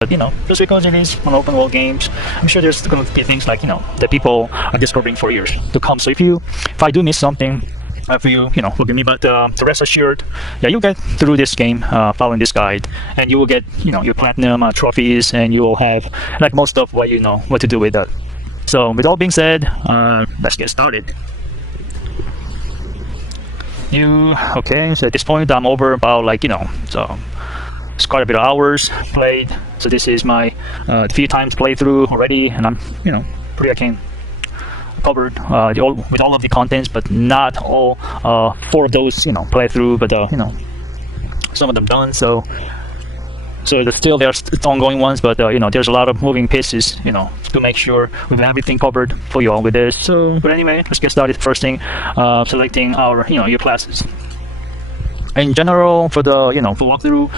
But just because it is an open world games, I'm sure there's going to be things like that people are discovering for years to come. So if I do miss something, for you, forgive me, but rest assured, yeah, you'll get through this game following this guide, and you will get your platinum trophies, and you will have like most of what what to do with that. So with all being said, let's get started. Okay, so at this point I'm over about so it's quite a bit of hours played. So this is my few times playthrough already, and I'm pretty covered with all of the contents, but not all 4 of those playthrough, but some of them done. So there's ongoing ones, but there's a lot of moving pieces to make sure we have everything covered for you all with this. So but anyway, let's get started. First thing, selecting our your classes. In general, for the for walkthrough,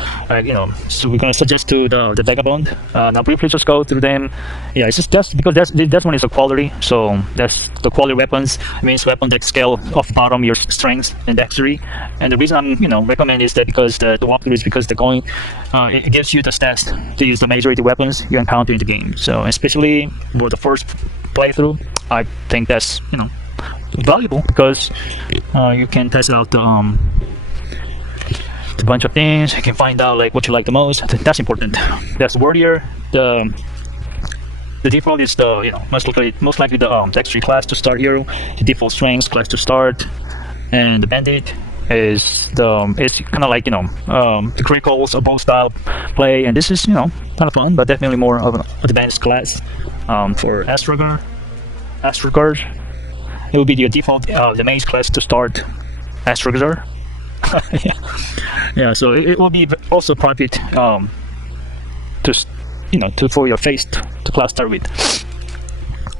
so we're gonna suggest to the vagabond. Now briefly just go through them. Yeah, it's just because that one is a quality. So that's the quality weapons. It means weapon that scale off bottom your strength and dexterity. And the reason I'm recommend is that because the walkthrough is because it gives you the stats to use the majority weapons you encounter in the game. So especially for the first playthrough, I think that's valuable because you can test out a bunch of things. You can find out like what you like the most. That's important. That's warrior. The default is the most likely the dexterity class to start hero. The default strength class to start, and the bandit is it's kind of like the criticals of both style play, and this is kind of fun, but definitely more of an advanced class. For Astragar, it will be the default the mage class to start Astragar. yeah, so it will be also profit for your face to class start with.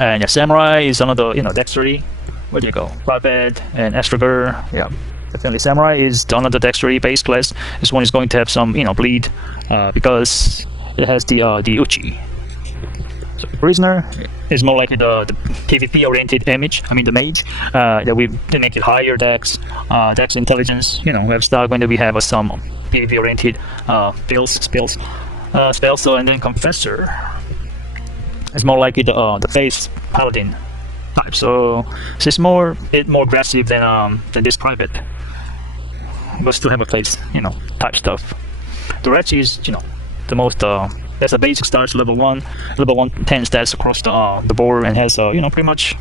And yeah, samurai is another dexterity. Where do you go? Prophet and Astragar. Yeah, definitely samurai is another dexterity based class. This one is going to have some bleed because it has the uchi. So prisoner is more like the PvP oriented image. I mean the mage that we make it higher dex intelligence. We have start when we have some PvP oriented spells. So and then confessor is more like the face paladin type. So it's more aggressive than this private, but still have a face type stuff. The wretch is the most that's a basic stats, level 1, 10 stats across the board, and has pretty much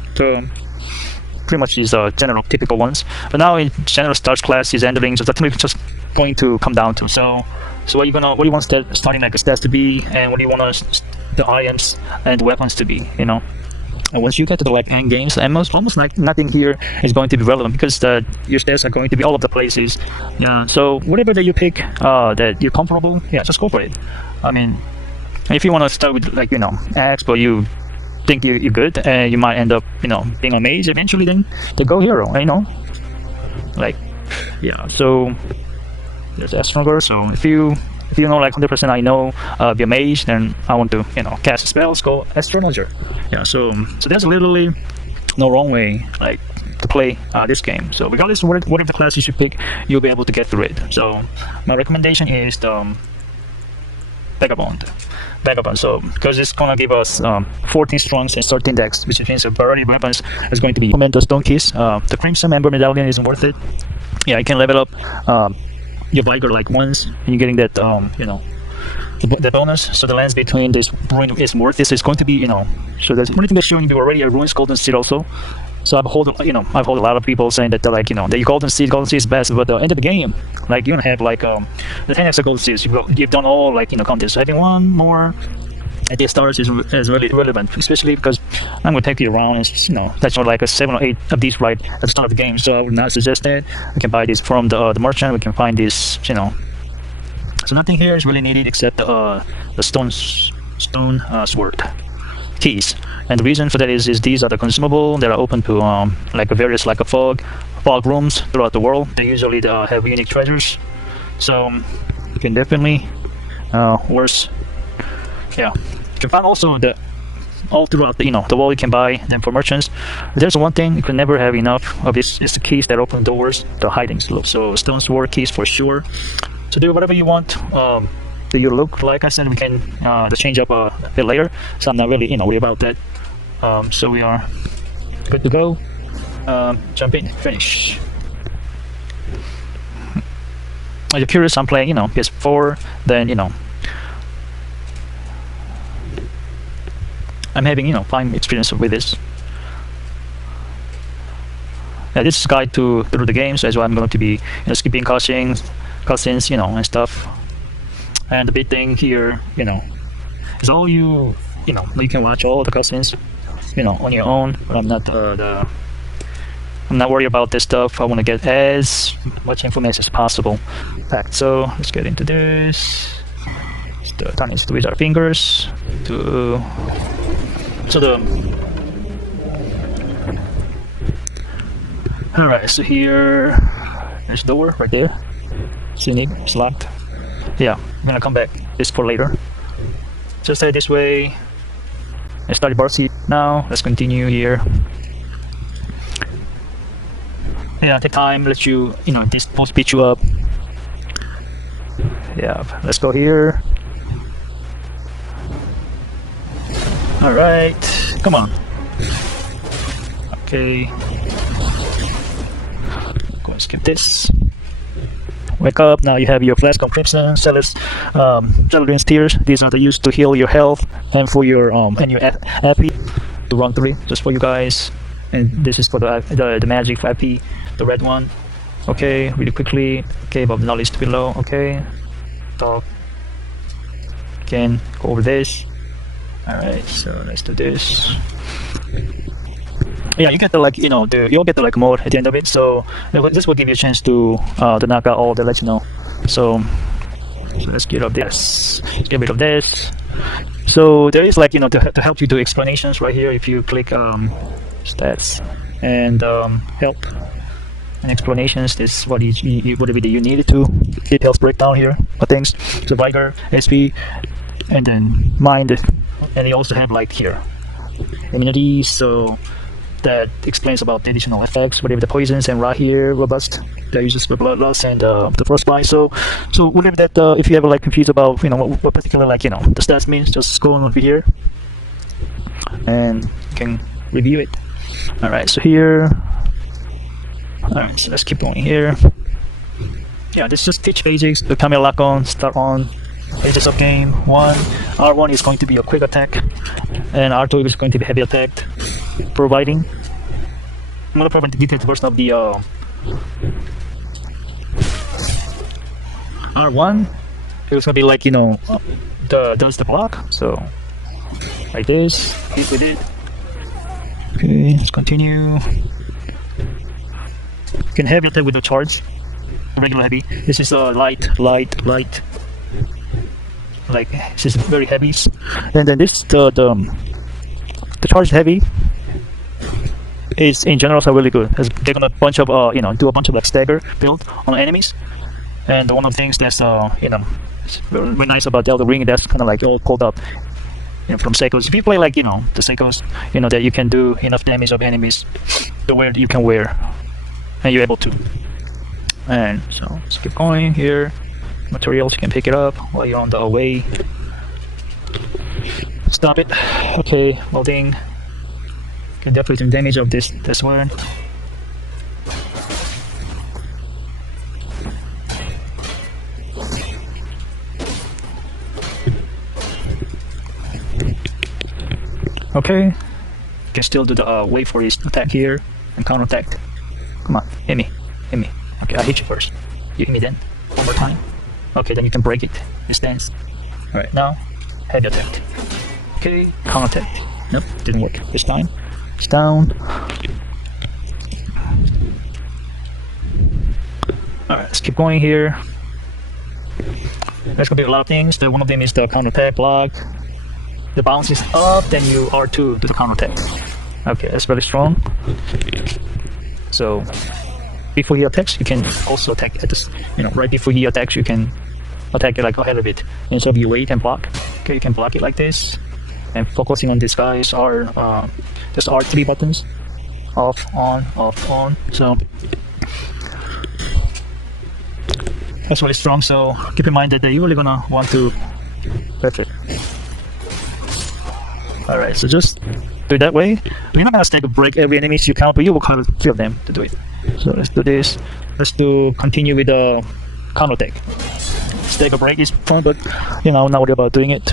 these general typical ones. But now in general stats class is ending, so that's just going to come down to what do you want starting like stats to be, and what do you want the items and the weapons to be, And once you get to the end games, and almost like nothing here is going to be relevant because your stats are going to be all of the places. Yeah, so whatever that you pick that you're comfortable, yeah, just go for it. I mean, if you want to start with axe, but you think you're good, and you might end up being a mage eventually, then go hero. Yeah. So there's Astragar. So if you know 100% I know be a mage, then I want to cast spells, go astrologer. Yeah. So there's literally no wrong way to play this game. So regardless of whatever the class you should pick, you'll be able to get through it. So my recommendation is the vagabond. So because it's gonna give us 14 strongs and 13 dex, which means a variety of weapons is going to be implement the stone keys. The crimson ember medallion isn't worth it. Yeah, you can level up your vigor once, and you're getting that the bonus. So the lens between this ruin is worth it. So it's going to be so that's one thing that's showing you already a ruined golden seed also. So I've heard a lot of people saying that that your golden seed is best, but at the end of the game, you don't have the 10 extra golden seeds. You've done all contests. So having one more at the stars is really relevant, especially because I'm going to take you around and that's not 7 or 8 of these right at the start of the game. So I would not suggest that. We can buy these from the merchant. We can find these So nothing here is really needed except the stone sword keys. And the reason for that is these are the consumable that are open to various fog rooms throughout the world. They usually have unique treasures, so you can definitely you can find also all throughout the wall. You can buy them for merchants. There's one thing you can never have enough of is the keys that open doors, the hiding. So stone sword keys for sure. So do whatever you want do you look? Like I said, we can change up a bit later, so I'm not really worried about that. So we are good to go. Jump in, finish. If you're curious, I'm playing PS4. Then I'm having fine experience with this. Yeah, this is guide to through the game, so as well I'm going to be skipping cutscenes, and stuff. And the big thing here, is all you can watch all the cutscenes, on your own. But I'm not I'm not worried about this stuff. I want to get as much information as possible packed. So let's get into this. Turn to with our fingers to the. Alright, so here there's a door right there. It's locked. Yeah, I'm gonna come back this for later. Just head this way. I started bar seat now. Let's continue here. Yeah, take time, let you this will speed you up. Yeah, let's go here. Alright, come on. Okay. Go and skip this. Wake up, now you have your flask of crimson, Celadrin's tears. These are used to heal your health and for your and your AP to run 3, just for you guys. And this is for the magic AP, the red one. Okay, really quickly. Okay, above the knowledge below. Okay, talk. Again, go over this. Alright, so let's do this. Yeah, you get the you'll get the mode at the end of it. So this will give you a chance to knock out all the So let's get rid of this. Let's get rid of this. So there is to help you do explanations right here. If you click stats and help and explanations, this is what whatever you needed to. It helps break down here things. So Viger, SP, and then mind, and they also have here immunity. So that explains about the additional effects, whatever the poisons, and right here robust that uses for blood loss and the first blind. So whatever that if you ever confused about what particular the stats means, just go on over here and you can review it. Alright, so here. Alright, so let's keep going here. Yeah, this just teach basics. The camera lock on, start on. Pages of game. R1 is going to be a quick attack, and R2 is going to be heavy attack. Providing. I'm gonna provide the detailed version of the R1. It's gonna be does the block. So like this. Hit with it. Okay, let's continue. You can heavy attack with the charge. Regular heavy. This is light. This is very heavy. And then this the charge heavy is in general really good. They're gonna do a bunch of stagger build on enemies. And one of the things that's it's very nice about Elden Ring, that's kind of all pulled up from Seikos. If you play the Seikos, that you can do enough damage of enemies the way you can wear, and you're able to. And so let's keep going here. Materials, you can pick it up while you're on the way. Stop it. Okay, loading. Can definitely do damage of this one. Okay, you can still do the wait for his attack here and counter attack. Come on, hit me. Okay, I hit you first. You hit me then. One more time. Okay, then you can break it. It stands. Alright, now heavy attack. Okay, counter attack. Nope, didn't work this time. It's down. Alright, let's keep going here. There's gonna be a lot of things. One of them is the counter attack block. The bounce is up, then you R2 to the counter attack. Okay, that's very strong. So before he attacks, you can also attack at this. Right before he attacks, you can attack it ahead of it. And so you wait and block. Okay, you can block it like this. And focusing on these guys are just R3 buttons. Off, on, off, on. So That's really strong, so keep in mind that you're really gonna want to fetch it. Alright, so just do it that way. You're not gonna take a break every enemies you count, but you will count a few of them to do it. So let's do this. Let's continue with the counter attack. Take a break is fun, but not worry about doing it.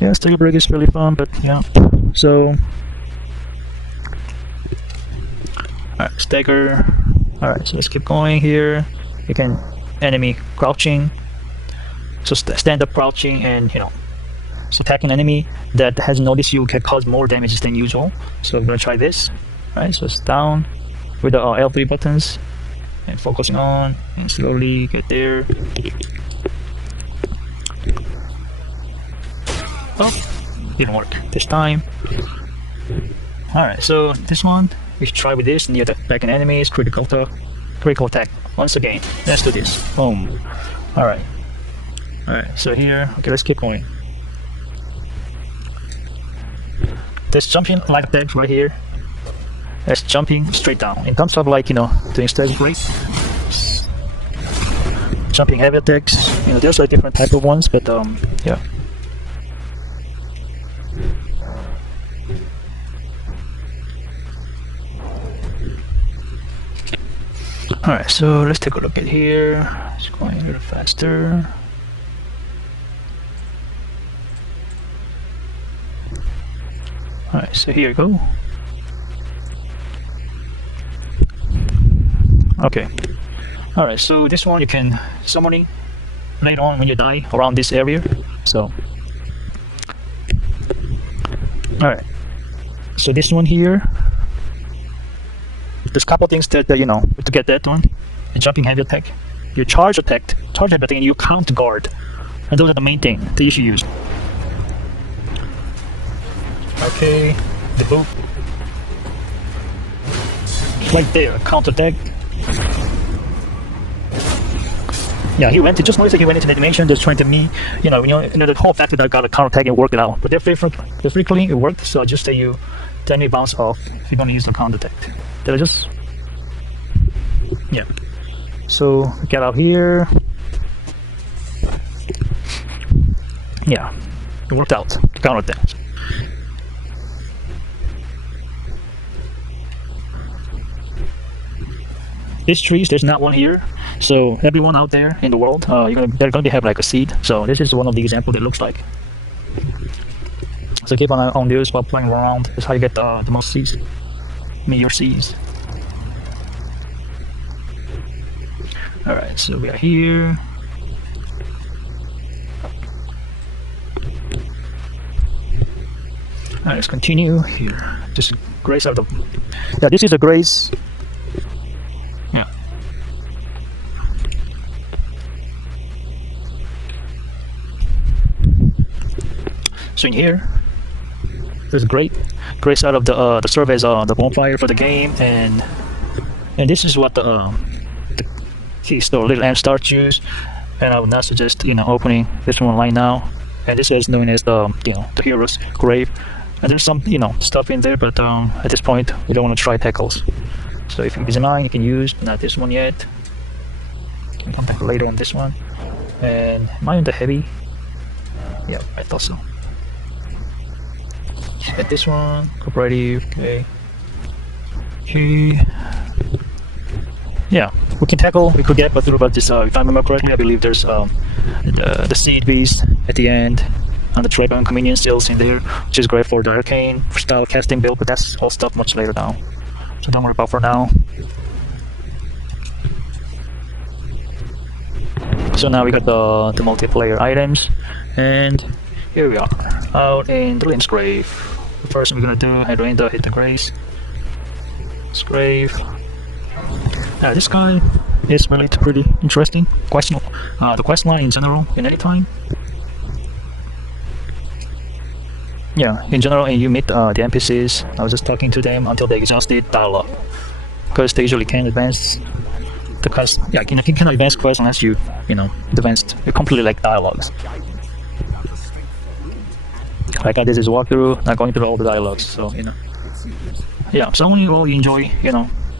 Yeah, take a break is really fun, but yeah. So, alright, stagger. Alright, so let's keep going here. You can enemy crouching. So stand up crouching and so attacking an enemy that has noticed you can cause more damage than usual. So I'm gonna try this. Alright, so it's down with the L3 buttons and focusing on and slowly get there. Oh, didn't work this time. Alright, so this one we should try with this. Near attacking enemies, critical attack. Once again, let's do this. Boom. Alright, so here, okay, let's keep going. This jumping light attack right here. That's jumping straight down. In terms of doing stagger break, jumping heavy attacks. There's like different type of ones, but yeah. Alright, so let's take a look at here. It's going a little faster. Alright, so here you go. Okay. Alright, so this one you can summoning later on when you die around this area. So alright. So this one here, there's a couple things that to get that one. A jumping heavy attack, you charge heavy attack, and you count guard. And those are the main thing that you should use. Okay, the boop. Right there, counter attack. Yeah, just noticed that he went into the animation, just trying to the whole fact that I got a counter attack and worked it out. But they're frequently it worked, so I just say you 10 bounce off if you're gonna use the counter attack. Did I just? Yeah. So get out here. Yeah, it worked out. The counter attack. These trees, there's not one here. So everyone out there in the world, they're going to have like a seed. So this is one of the examples that looks like. So keep an eye on this while playing around. That's how you get the most seeds. Your seeds. Alright, so we are here. Alright, let's continue here. Just grace out of the. Yeah, this is a grace. Yeah. So in here, there's a grace out of the serve as the bonfire for the game, and this is what the key store little ant starts use. And I would not suggest opening this one right now. And this is known as the the hero's grave. And there's some stuff in there, but at this point we don't want to try tackles. So if you design, you can use not this one yet. You can come back later on this one. And am I on the heavy? Yeah, I thought so. At this one, cooperative. Okay. Yeah, we can tackle. We could get but through about this. If I remember correctly, I believe there's the seed beast at the end. And the trade and convenience deals in there, which is great for the arcane style casting build, but that's all stuff much later down. So don't worry about for now. So now we got the multiplayer items, and here we are out in the Lynn's grave. The first thing we're gonna do, hit the grace. Grave. This guy is really pretty interesting. The quest line in general, in any time. Yeah, in general, and you meet the NPCs. I was just talking to them until they exhausted dialogue, because they usually can't advance the quest. Yeah, you cannot advance quests unless you advanced completely like dialogues. Like this is walkthrough, not going through all the dialogues. So yeah, so when you enjoy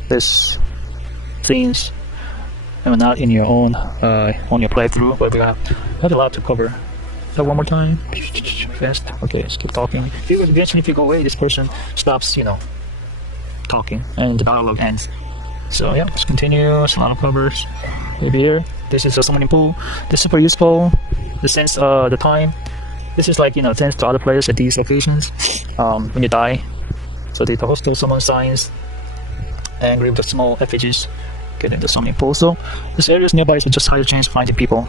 this scenes, and not in your own on your playthrough, but we have a lot to cover. So one more time, fast. Okay, let's keep talking. Eventually, if you go away, this person stops, talking, and the dialogue ends. So yeah, let's continue. It's a lot of covers. Maybe here. This is a summoning pool. This is super useful. The sense, the time. This is like sense to other players at these locations. When you die, so the hostile summon signs, angry with the small effigies, get in the summoning pool. So this area is nearby, so just higher chance of finding people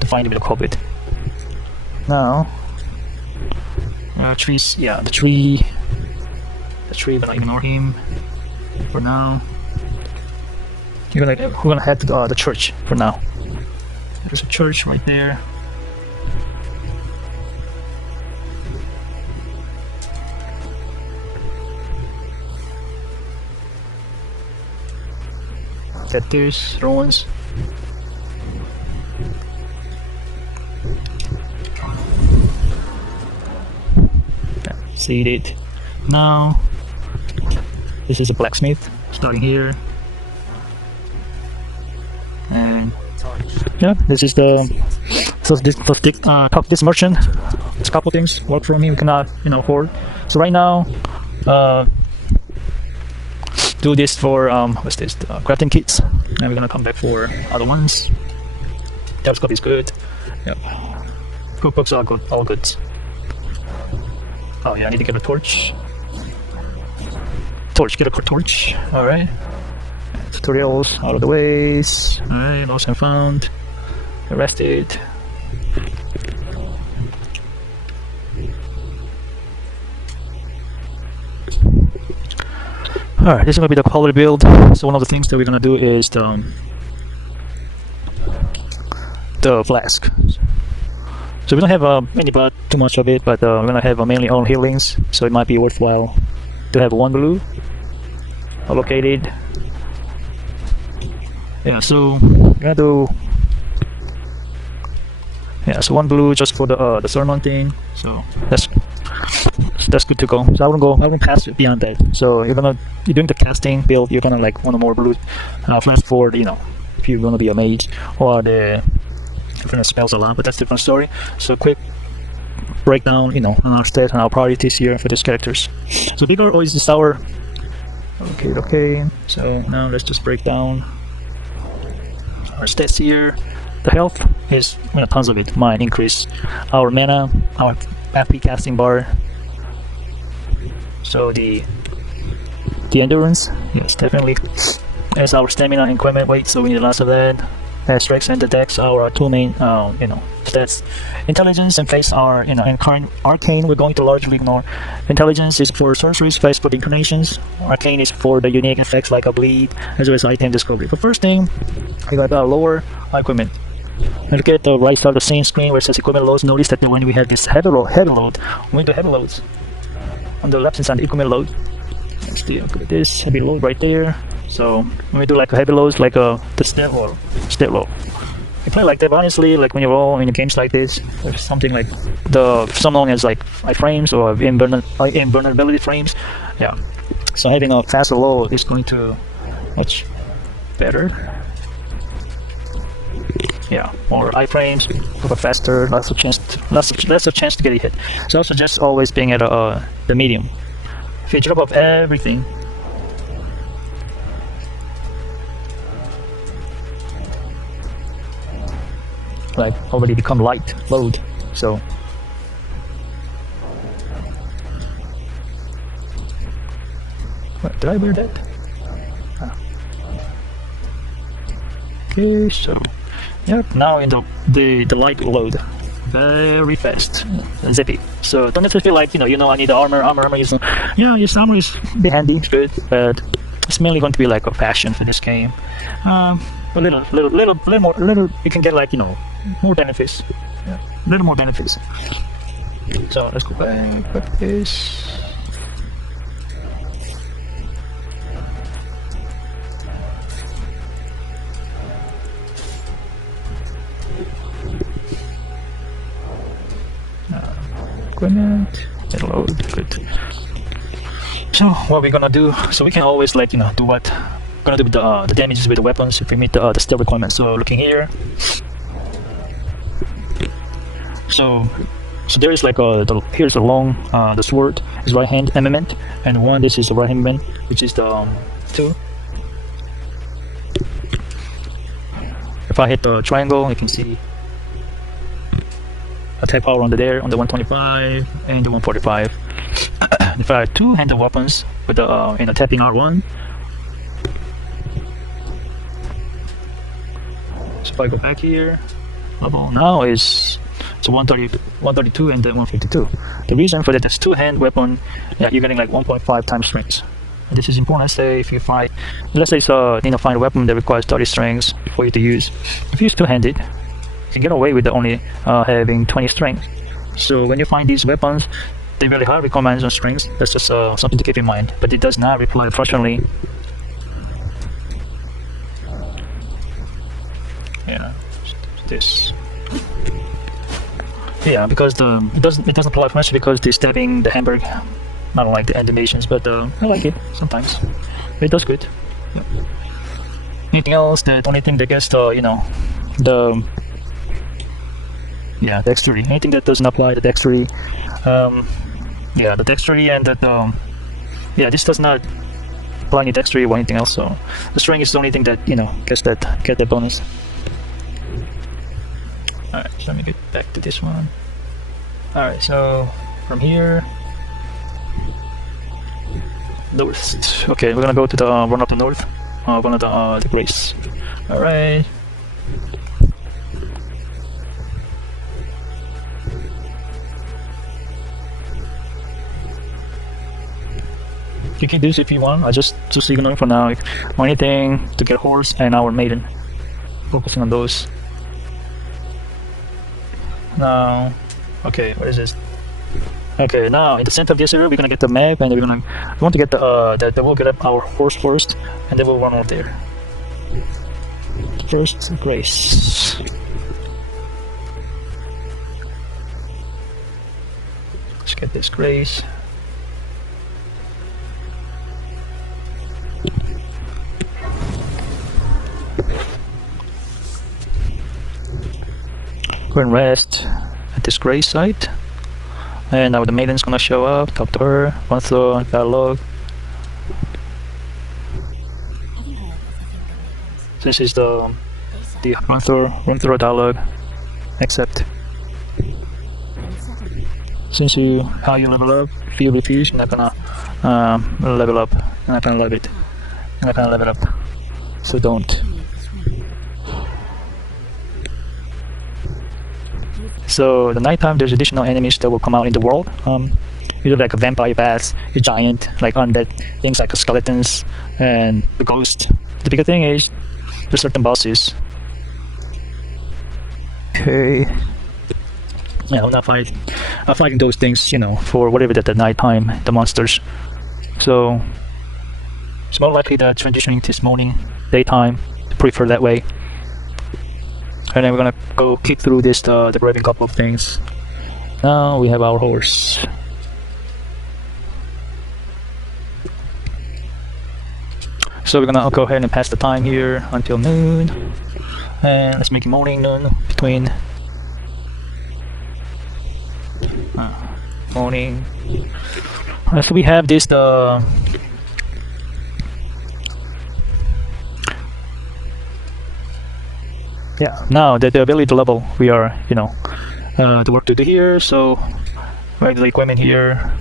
to find them with the culprit. Now, trees. Yeah, the tree. But I ignore him for now. We're gonna head to the church for now. There's a church right there. That there's ruins. See it now. This is a blacksmith starting here, and yeah, this is the this merchant. There's a couple things work for me. We cannot afford. So right now, do this for what's this? Crafting kits, and we're gonna come back for other ones. Telescope is good. Yep. Cookbooks are good. All good. Oh yeah, I need to get a torch. Get a torch. Alright. Tutorials out of the ways. Alright, lost and found. Arrested. Alright, this is gonna be the quality build. So one of the things that we're gonna do is the flask. So we don't have too much of it, but we're gonna have mainly all healings, so it might be worthwhile to have one blue allocated. Yeah, so we're gonna do so one blue just for the sermon thing. So that's good to go. So I won't pass it beyond that. So you're doing the casting build, you're gonna like one or more blue flash for if you're gonna be a mage or the different spells a lot, but that's a different story. So quick breakdown, on our stats and our priorities here for these characters. So bigger always is our okay. So now let's just break down our stats here. The health is tons of it. Mine increase our mana, our FP casting bar. So the endurance, yes, definitely, as our stamina and equipment weight. So we need lots of that. Strength and the dex are our two main stats. Intelligence and face are and arcane we're going to largely ignore. Intelligence is for sorceries, face for the incarnations. Arcane is for the unique effects like a bleed as well as item discovery. But first thing, we got lower equipment. Look at the right side of the same screen where it says equipment loads. Notice that when we have this heavy load, when we do heavy loads on the left hand side, the equipment load. Let's do this heavy load right there. So when we do like a heavy loads, like the stat load, you play like that. But honestly, like when you roll in games like this, there's something like some known as like iframes or invulnerability frames. Yeah. So having a faster load is going to much better. Yeah, more iframes, faster, less of chance to get a hit. So I suggest always being at the medium. If you drop off everything, like already become light load. So what, did I wear that? Okay, so yep, now in the light load very fast, zippy. So don't necessarily feel like I need the armor is yes, armor is be handy, it's good, but it's mainly going to be like a passion for this game. A little more, you can get like more benefits. Yeah, a little more benefits. So let's go back this. Equipment, load, good. So what we're gonna do, so we can always like do what gonna do the damages with the weapons if we meet the stealth requirement. So looking here, so there is like here's a long the sword is right hand element, and one this is the right hand element, which is the 2. If I hit the triangle, you can see attack power under there on the 125 and the 145. If I have 2-handed weapons with the tapping R1, so if I go back here, level now is it's 130, 132 and then 152. The reason for that is 2-hand weapon, yeah, you're getting like 1.5 times strength. And this is important. Let's say if you find, let's say it's find a weapon that requires 30 strength for you to use. If you use 2-handed, you can get away with only having 20 strength. So when you find these weapons, they really hard requirements on strength. That's just something to keep in mind. But it does not reply proportionally. Yeah, this. Yeah, because it doesn't apply much because the stabbing, the hamburg. I don't like the animations, but I like it sometimes. It does good. Yeah. Anything else? The only thing that gets the dexterity. Anything that doesn't apply the dexterity. Yeah, the dexterity and that this does not apply any dexterity or anything else. So the strength is the only thing that get that bonus. All right, so let me get back to this one. All right, so from here. North. Okay, we're gonna go to the run up the north. One of the grace. All right. You can do this if you want. I just ignore for now. Or anything to get horse and our maiden. Focusing on those. Now, okay, what is this? Okay, now in the center of this area, we're gonna get the map, and we want to get we'll get up our horse first, and then we'll run out there. First, grace. Let's get this grace. Go and rest at this grace site. And now the maiden's gonna show up, talk to her, run through dialogue. This is the run through dialogue. Accept. Since how you level up, if you refuse, you're not gonna level up. You're not gonna love it. You're not gonna level up. So don't. So the nighttime, there's additional enemies that will come out in the world. Either like a vampire bats, a giant, like undead things like skeletons and the ghost. The bigger thing is there's certain bosses. Okay. Yeah, I'm not fighting those things, for whatever that the nighttime, the monsters. So it's more likely that transitioning to morning, daytime, prefer that way. And then we're gonna go kick through this the grabbing couple of things. Now we have our horse. So we're gonna go ahead and pass the time here until noon. And let's make it morning, noon, between morning. So we have this now that the ability to level, we are, the work to do here. So, regular equipment here.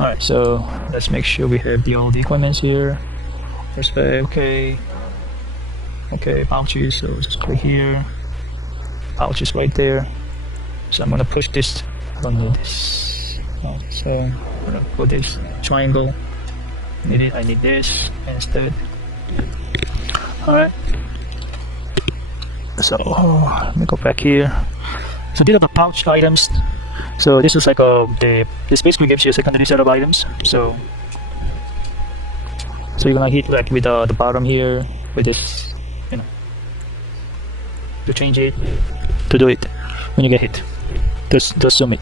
Alright, so let's make sure we have all the equipments here. Okay. Okay, pouches, so just click here. Pouches right there. So I'm gonna push this. I don't need this. So I'm gonna put this triangle. I need this instead. Alright. So let me go back here. So these are the pouch items. So this is like this basically gives you a secondary set of items. So you're gonna hit like with the bottom here with this, to change it, to do it when you get hit. Just assume it.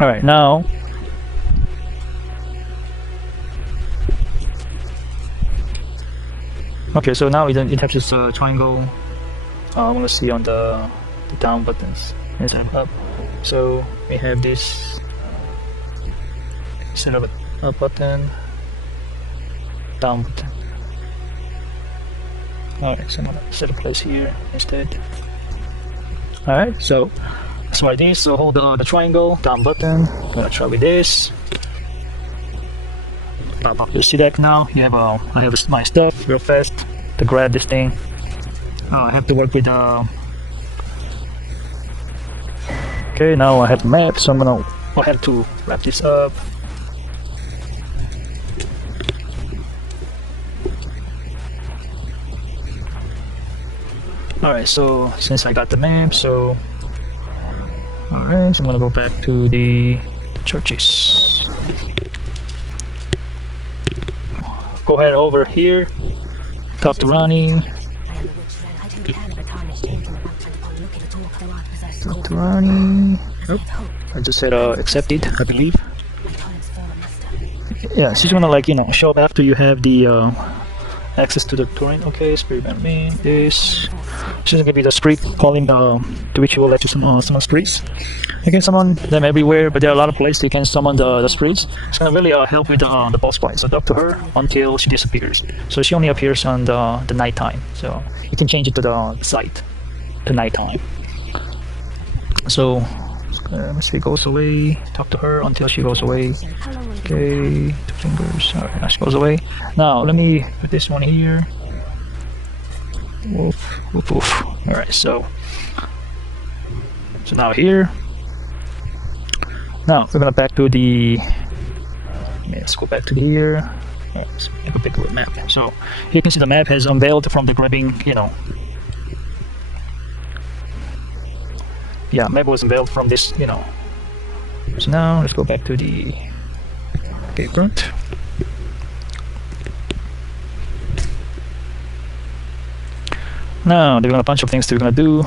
Alright, now okay, so now it has this triangle. I want to see on the down buttons instead of up. So we have this instead of a up button, down button. Alright, so I'm gonna set a place here instead. Alright, so that's what it is. So hold the triangle, down button. I'm gonna try with this. Pop up the C deck now. You have I have my stuff real fast to grab this thing. I have to work with okay, now I have the map, so I have to wrap this up. Alright, so since I got the map, so alright, so I'm gonna go back to the churches. Go ahead over here, talk to Ronnie. Talk to Ronnie. Oh, I just said accepted, I believe. Yeah, she's gonna like, you know, show up after you have the access to the torrent. Okay, spirit band me this. She's gonna be the spirit calling to which you will let you summon spirits. You can summon them everywhere, but there are a lot of places you can summon the spirits. It's gonna really help with the boss fight. So talk to her until she disappears. So she only appears on the nighttime. So you can change it to the site to nighttime. So she goes away. Talk to her until she goes away. Okay, 2 fingers. Alright, now she goes away. Now let me put this one here. Woof, woof, woof. Alright, so now here. Now we're gonna back to the. Let's go back to here. Let's make a bigger map. So you can see the map has unveiled from the grabbing. You know. Yeah, map was unveiled from this. You know. So now let's go back to the. Okay, grunt. Now, there are a bunch of things that we're gonna do.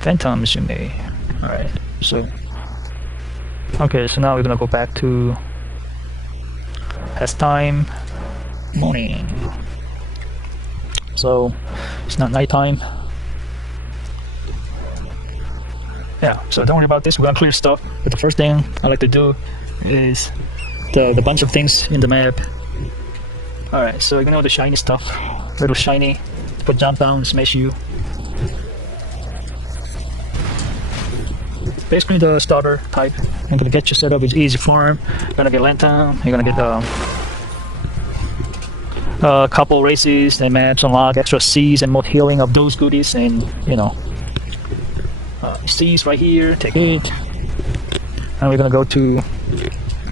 Phantoms, you may. Alright, so. Okay, so now we're gonna go back to pastime morning. So, it's not nighttime. Yeah, so don't worry about this, we're gonna clear stuff. But the first thing I like to do is the bunch of things in the map. Alright, so ignore the shiny stuff. Little shiny. Put jump down, smash you. Basically the starter type. I'm gonna get you set up with easy farm. You're gonna get lantern. You're gonna get a couple races and maps, unlock extra C's and more healing of those goodies, and you know. C's right here, take it. And we're gonna go to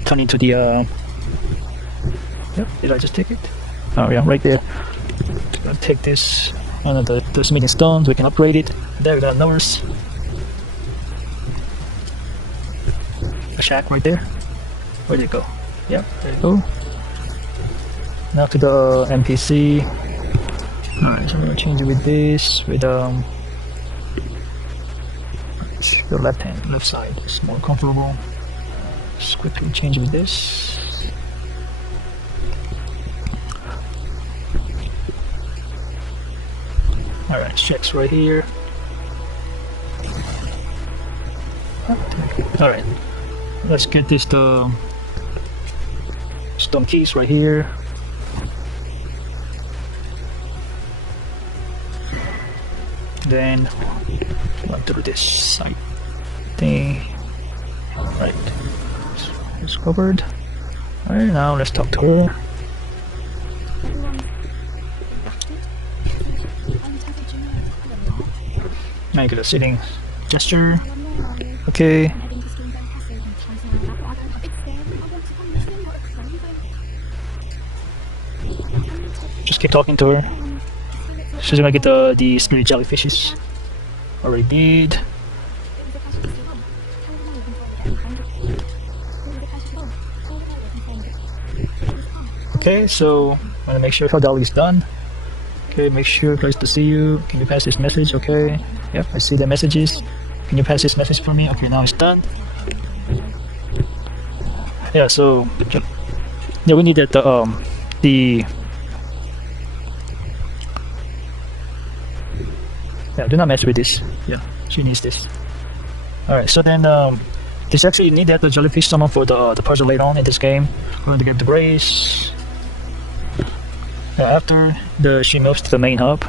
turn into the yep, did I just take it? Oh yeah, right there. Gonna take this the smithing stones, we can upgrade it. There we got nurse. A shack right there. Where did it go? Yep, there you go. Now to the NPC. Alright, so I'm gonna change it with this, with the left side is more comfortable. Just quickly change with this. Alright, checks right here. Alright, let's get this the stone keys right here. Then run through this side thing. Right, it's covered. Alright, now let's talk to her. Now you get a sitting gesture. Okay. Just keep talking to her. She's gonna get the spirit jellyfishes. Already did. Okay, so I'm gonna make sure her dolly is done. Okay, make sure, pleased to see you. Can you pass this message? Okay. Yep, I see the messages. Can you pass this message for me? Okay, now it's done. Yeah, so yeah, we needed the yeah, do not mess with this. Yeah, she needs this. Alright, so then this actually needed the jellyfish summon for the person later on in this game. We're going to get the brace. After she moves to the main hub.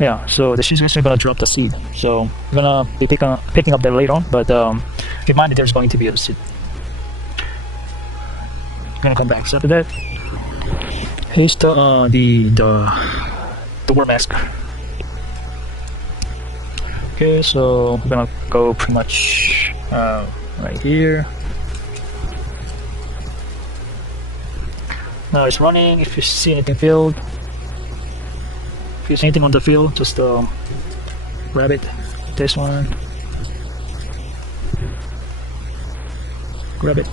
Yeah, so she's actually gonna drop the seed. So we're gonna be picking up that later on, but keep in mind that there's going to be a seed. Gonna come back. So after that, here's the war mask. Okay, so we're gonna go pretty much right here. Now it's running. If you see anything field, if you see anything on the field, just grab it. This one, grab it,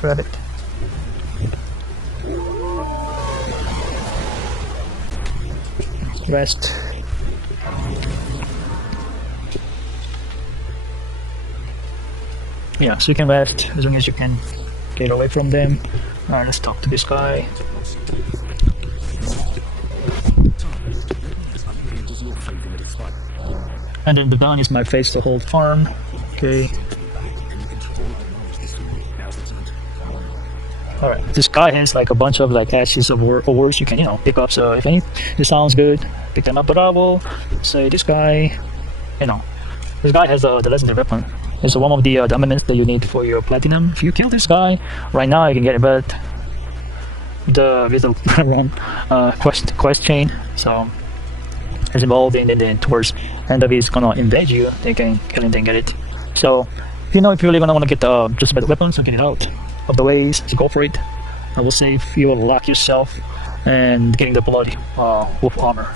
grab it. Rest. Yeah, so you can rest as long as you can get away from them. Alright, let's talk to this guy. And then the gun is my face to hold farm. Okay. Alright, this guy has like a bunch of like ashes of words you can, pick up. So if any, it sounds good, pick them up. But I will say this guy, this guy has the legendary weapon. It's one of the armaments that you need for your platinum. If you kill this guy right now, you can get it. But with the run quest chain, so it's involved, and then towards end of it, it's gonna invade you. They can kill it and get it. So if you really gonna want to get just better weapons, so get it out of the ways, so go for it. I will say if you will lock yourself and getting the bloody wolf armor,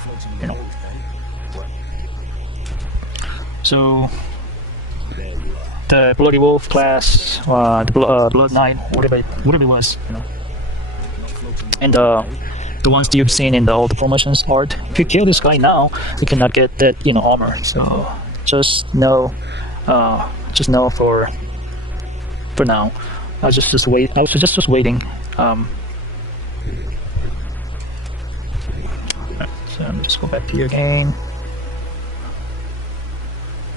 So the bloody wolf class, the blood knight, whatever it was, and the ones that you've seen in all the promotions art. If you kill this guy now, you cannot get that armor. So just know for now. I was just wait. I was just waiting. So let me just go back to your game.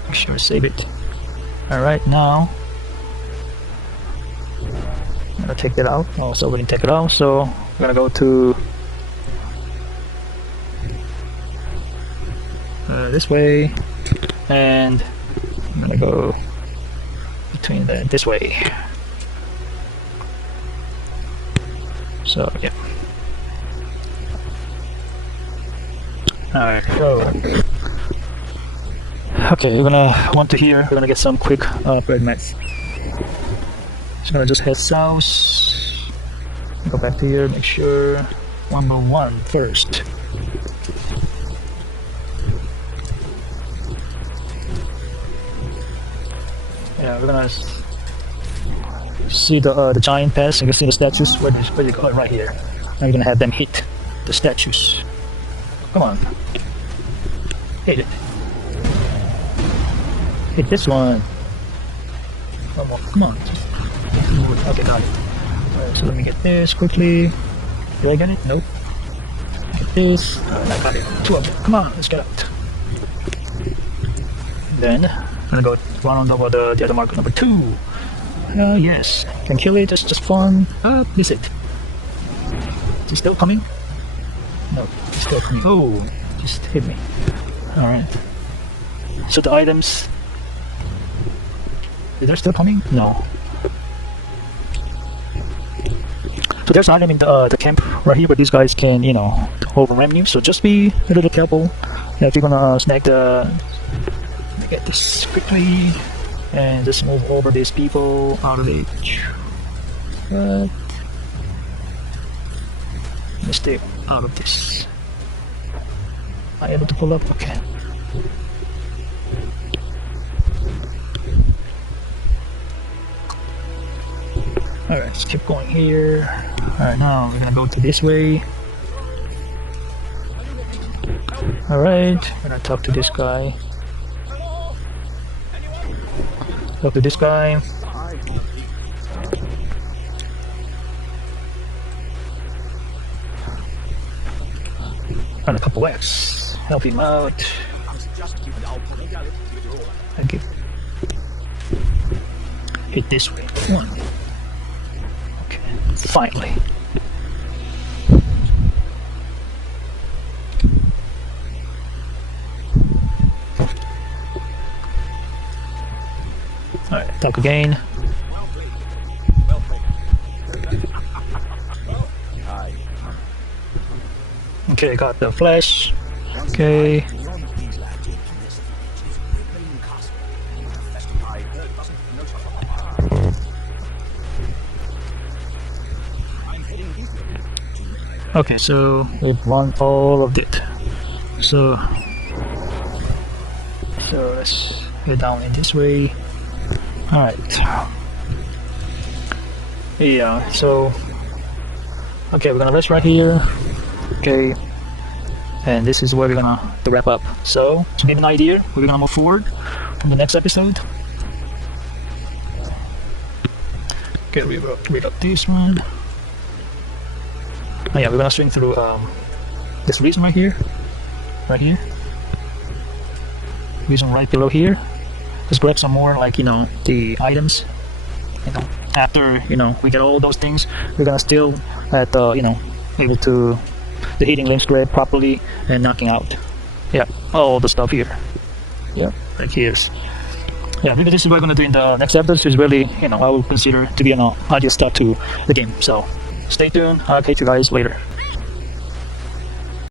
Make sure to save it. Alright, now I'm gonna take that out. Also, we didn't take it out, so I'm gonna go to this way, and I'm gonna go between this way. So yeah. Alright, so okay, we're gonna we're gonna get some quick bread mats. Just gonna just head south. Go back to here, make sure 101 first. Yeah, we're gonna see the giant pass. You can see the statues. Where they go? Right here. And we're gonna have them hit the statues. Come on, hit it. Hit this one. Come on. Okay, got it. Alright, so let me get this quickly. Did I get it? Nope. Get this. Alright, I got it. 2 of them. Come on, let's get out. Then I'm gonna go run on over the other marker, number 2. Yes, can kill it. Just fun. This it. Is he still coming? No, he's still coming. Oh, just hit me. Alright. So the items. They're still coming? No. So there's an item in the camp right here, but these guys can, overrun you. So just be a little careful. If you're gonna snag let me get this quickly, and just move over these people out of it. But let me stay out of this. Am I able to pull up? Okay. Alright, let's keep going here. Alright, now we're gonna go to this way. Alright, gonna talk to this guy. Talk to this guy. Run a couple whacks. Help him out. Thank you. Hit this way. One. Okay, finally. Alright, talk again. Okay, got the flash. Okay. Okay, so we've won all of it. So let's go down in this way. Alright. Yeah, so okay, we're gonna rest right here. Okay. And this is where we're gonna wrap up. So to give an idea, we're gonna move forward from the next episode. Okay, we will read up this one. Oh yeah, we're gonna swing through this reason right here. Reason right below here. Let's grab some more, like, the items. After we get all those things, we're gonna still at able to the hitting links grab properly and knocking out. Yeah, all the stuff here. Yeah, like here's. Yeah, maybe this is what I'm gonna do in the next episode. Is really I will consider to be an audio start to the game. So stay tuned. I'll catch you guys later.